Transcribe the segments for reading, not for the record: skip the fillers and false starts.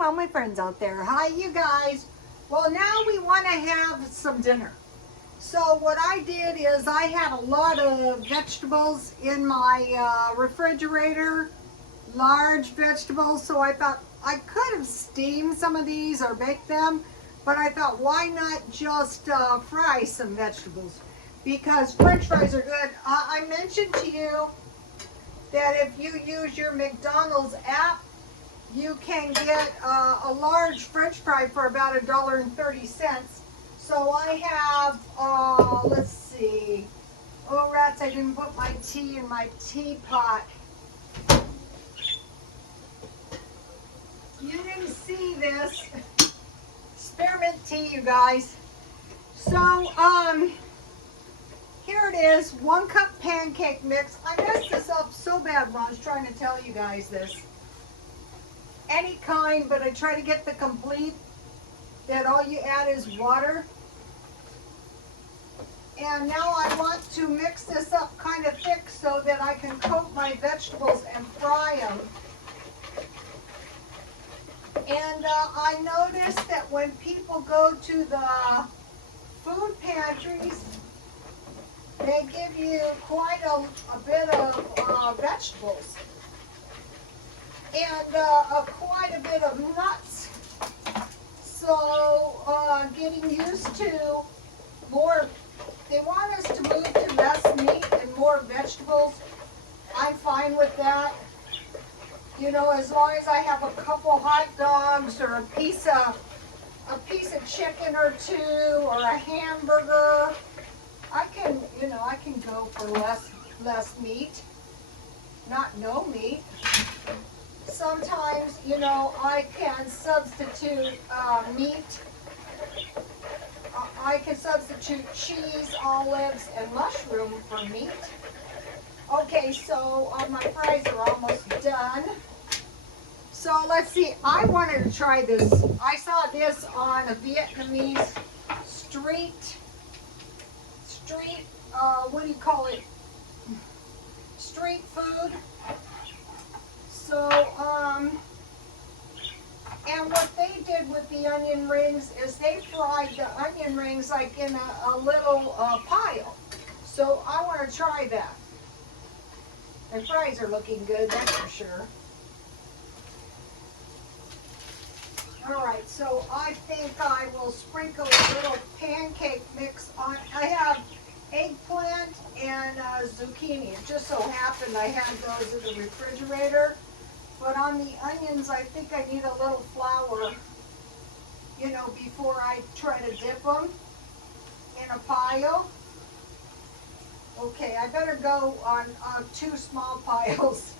all my friends out there. Hi, you guys. Well, now we want to have some dinner. So what I did is I had a lot of vegetables in my refrigerator, large vegetables. So I thought I could have steamed some of these or baked them, but I thought, why not just fry some vegetables? Because French fries are good. I mentioned to you that if you use your McDonald's app, you can get a large French fry for about $1.30. So I have, let's see. Oh, rats, I didn't put my tea in my teapot. You didn't see this. Spearmint tea, you guys. So, here it is, 1 cup pancake mix. I messed this up so bad when I was trying to tell you guys this. Any kind, but I try to get the complete, that all you add is water. And now I want to mix this up kind of thick so that I can coat my vegetables and fry them. And I noticed that when people go to the food pantries, they give you quite a bit of vegetables and quite a bit of nuts. So getting used to more, they want us to move to less meat and more vegetables. I'm fine with that. You know, as long as I have a couple hot dogs or a piece of chicken or two or a hamburger, I can, you know, I can go for less meat, not no meat. Sometimes, you know, I can substitute meat. I can substitute cheese, olives, and mushroom for meat. Okay, so my fries are almost done. So let's see, I wanted to try this. I saw this on a Vietnamese street, what do you call it? Street food. So, and what they did with the onion rings is they fried the onion rings like in a little pile. So I want to try that. The fries are looking good, that's for sure. All right, so I think I will sprinkle a little pancake mix on. I have eggplant and zucchini. It just so happened I had those in the refrigerator. But on the onions, I think I need a little flour, you know, before I try to dip them in a pile. Okay, I better go on 2 small piles.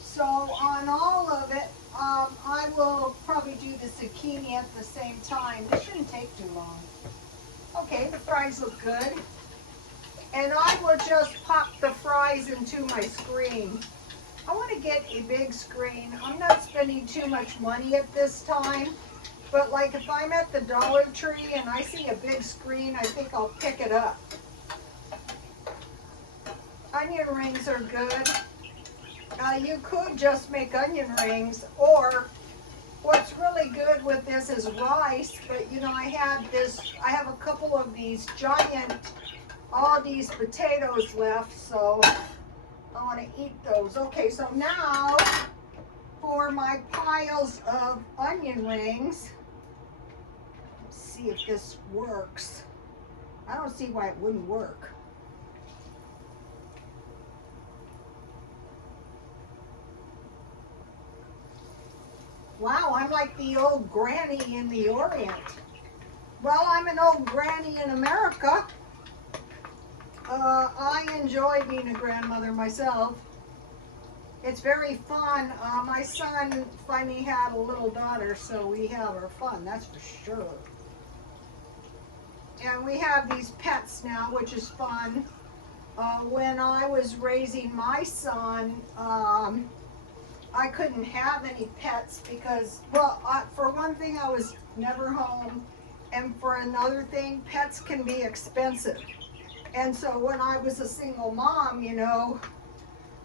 So on all of it, I will probably do the zucchini at the same time. This shouldn't take too long. Okay, the fries look good. And I will just pop the fries into my screen. I want to get a big screen. I'm not spending too much money at this time. But like if I'm at the Dollar Tree and I see a big screen, I think I'll pick it up. Onion rings are good. You could just make onion rings, or what's really good with this is rice. But you know, I have a couple of these giant, all these potatoes left, so I want to eat those. Okay, so now for my piles of onion rings. Let's see if this works. I don't see why it wouldn't work. Wow, I'm like the old granny in the Orient. Well, I'm an old granny in America. I enjoy being a grandmother myself. It's very fun. My son finally had a little daughter, so we have our fun, that's for sure. And we have these pets now, which is fun. When I was raising my son, I couldn't have any pets because, well, for one thing, I was never home. And for another thing, pets can be expensive. And so when I was a single mom, you know,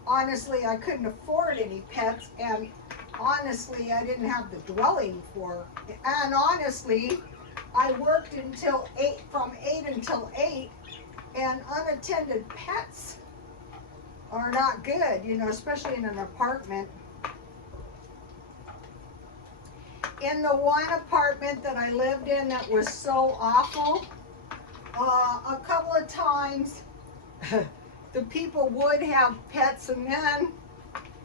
honestly, I couldn't afford any pets, and honestly, I didn't have the dwelling for. And honestly, I worked until 8, from 8 until 8, and unattended pets are not good, you know, especially in an apartment. In the one apartment that I lived in that was so awful, a couple of times the people would have pets, and then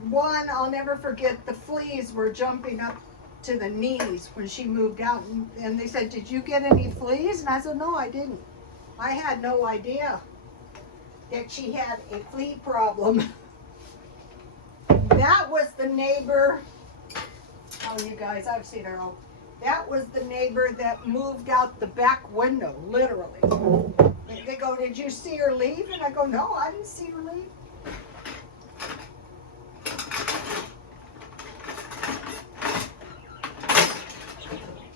one, I'll never forget, the fleas were jumping up to the knees when she moved out, and they said, "Did you get any fleas?" And I said, "No, I didn't." I had no idea that she had a flea problem. That was the neighbor. Oh, you guys, I've seen her all. That was the neighbor that moved out the back window, literally. They go, "Did you see her leave?" And I go, "No, I didn't see her leave."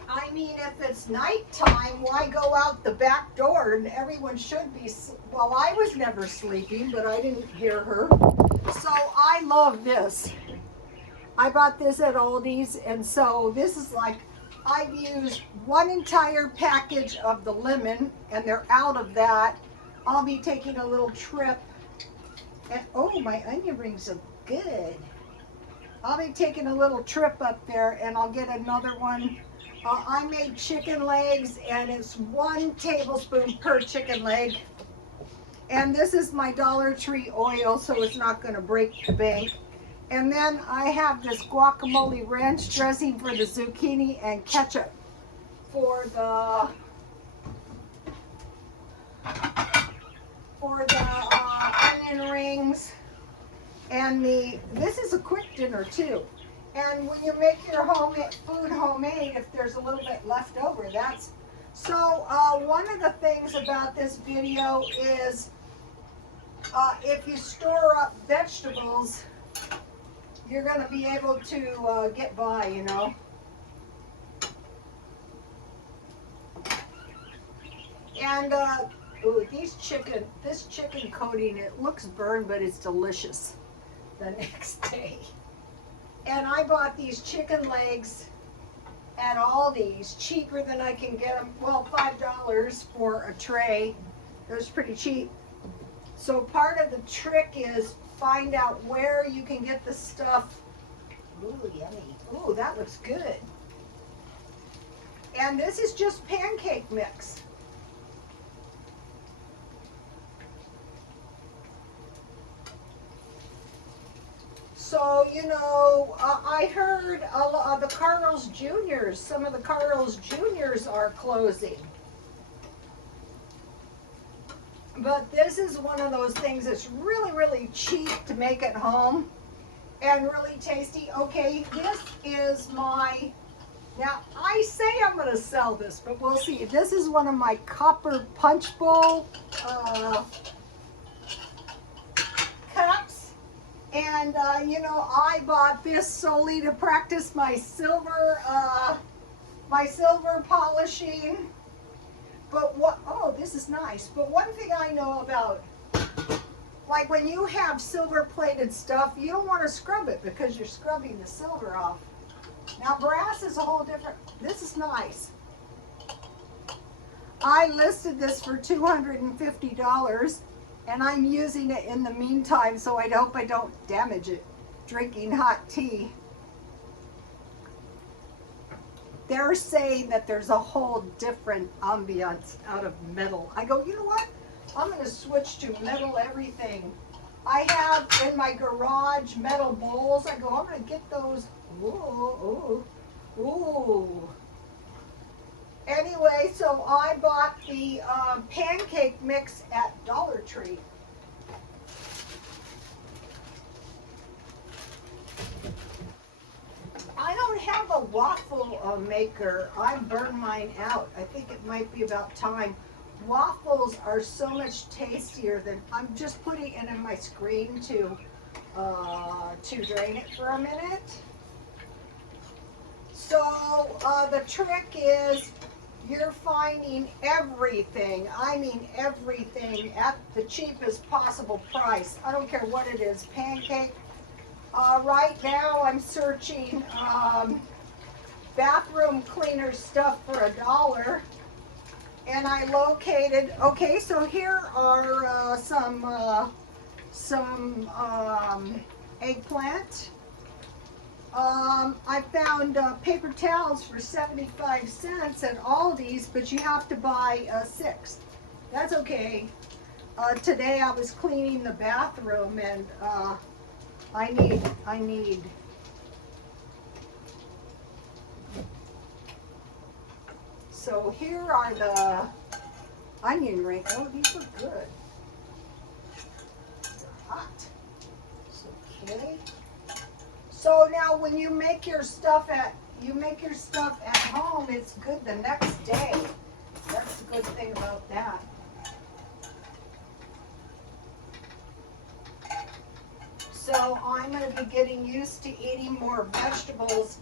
I mean, if it's nighttime, why go out the back door? And everyone should be, well, I was never sleeping, but I didn't hear her. So I love this. I bought this at Aldi's, and so this is like, I've used one entire package of the lemon, and they're out of that. I'll be taking a little trip, and oh, my onion rings are good. I'll be taking a little trip up there, and I'll get another one. I made chicken legs, and it's 1 tablespoon per chicken leg. And this is my Dollar Tree oil, so it's not going to break the bank. And then I have this guacamole ranch dressing for the zucchini, and ketchup for the onion rings. And this is a quick dinner too. And when you make your food homemade, if there's a little bit left over, that's so. One of the things about this video is if you store up vegetables, you're going to be able to get by, you know. And ooh, this chicken coating, it looks burned, but it's delicious the next day. And I bought these chicken legs at Aldi's, cheaper than I can get them. Well, $5 for a tray. It was pretty cheap. So part of the trick is find out where you can get the stuff. Ooh, yummy. Ooh, that looks good. And this is just pancake mix. So, you know, I heard the Carl's Juniors, some of the Carl's Juniors are closing. But this is one of those things that's really, really cheap to make at home and really tasty. Okay, this is my, now I say I'm going to sell this, but we'll see. This is one of my copper punch bowl cups. And, you know, I bought this solely to practice my silver polishing. But what, oh, this is nice. But one thing I know about, like when you have silver plated stuff, you don't want to scrub it because you're scrubbing the silver off. Now brass is a whole different, this is nice. I listed this for $250. And I'm using it in the meantime, so I hope I don't damage it drinking hot tea. They're saying that there's a whole different ambiance out of metal. I go, you know what? I'm going to switch to metal everything. I have in my garage metal bowls. I go, I'm going to get those. Ooh, ooh, ooh. Anyway, so I bought the pancake mix at Dollar Tree. I don't have a waffle maker. I burned mine out. I think it might be about time. Waffles are so much tastier than, I'm just putting it in my screen to drain it for a minute. So the trick is you're finding everything, I mean everything, at the cheapest possible price. I don't care what it is, pancake. Right now I'm searching bathroom cleaner stuff for $1. And I located, okay, so here are some eggplant. I found paper towels for 75 cents at Aldi's, but you have to buy 6. That's okay. Today I was cleaning the bathroom, and I need. So here are the onion rings. Oh, these look good. They're hot. Okay. So now when you make your stuff at home, it's good the next day. That's the good thing about that. So I'm going to be getting used to eating more vegetables,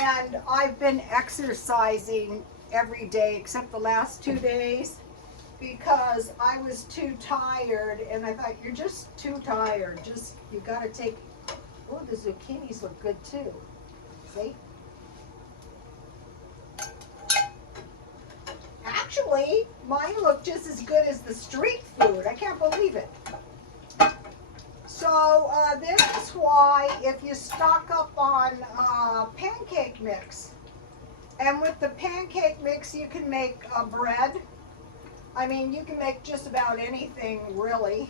and I've been exercising every day except the last 2 days because I was too tired, and I thought, you're just too tired. Just, you got to take. Oh, the zucchinis look good too. See? Actually, mine look just as good as the street food. I can't believe it. So this is why if you stock up on pancake mix, and with the pancake mix you can make bread. I mean, you can make just about anything really.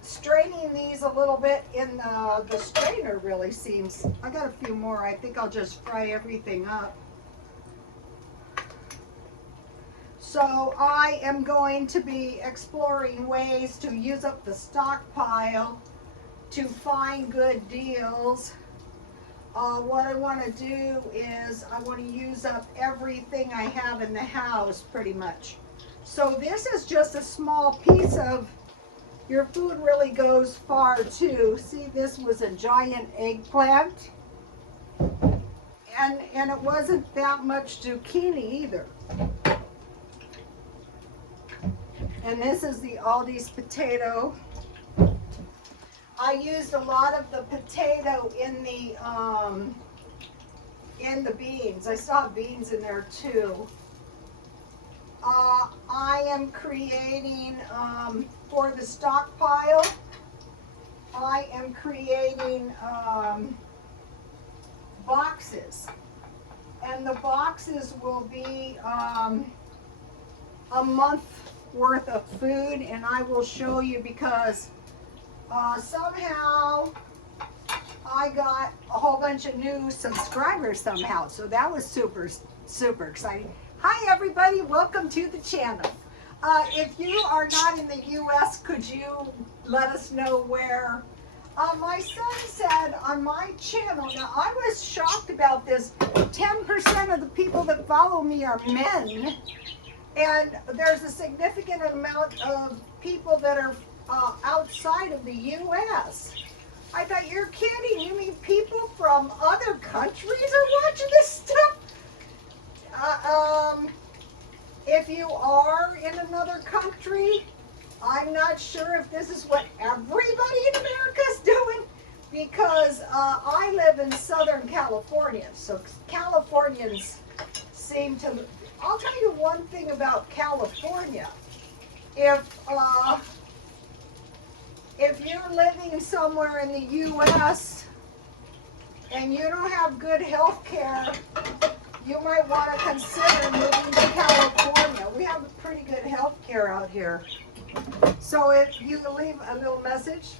Straining these a little bit in the strainer really seems. I got a few more. I think I'll just fry everything up. So I am going to be exploring ways to use up the stockpile to find good deals. What I want to do is I want to use up everything I have in the house pretty much. So this is just a small piece of. Your food really goes far too. See, this was a giant eggplant, and it wasn't that much zucchini either. And this is the Aldi's potato. I used a lot of the potato in the beans. I saw beans in there too. I am creating, for the stockpile, I am creating boxes. And the boxes will be a month worth of food, and I will show you because somehow I got a whole bunch of new subscribers somehow. So that was super, super exciting. Hi everybody, welcome to the channel. If you are not in the US, could you let us know where? My son said on my channel, now I was shocked about this, 10% of the people that follow me are men, and there's a significant amount of people that are outside of the US. I thought, you're kidding, you mean people from other countries are watching this stuff? If you are in another country, I'm not sure if this is what everybody in America is doing, because I live in Southern California, so Californians seem to. I'll tell you one thing about California. If you're living somewhere in the U.S. and you don't have good health care, you might want to consider moving to California. We have pretty good health care out here. So if you leave a little message,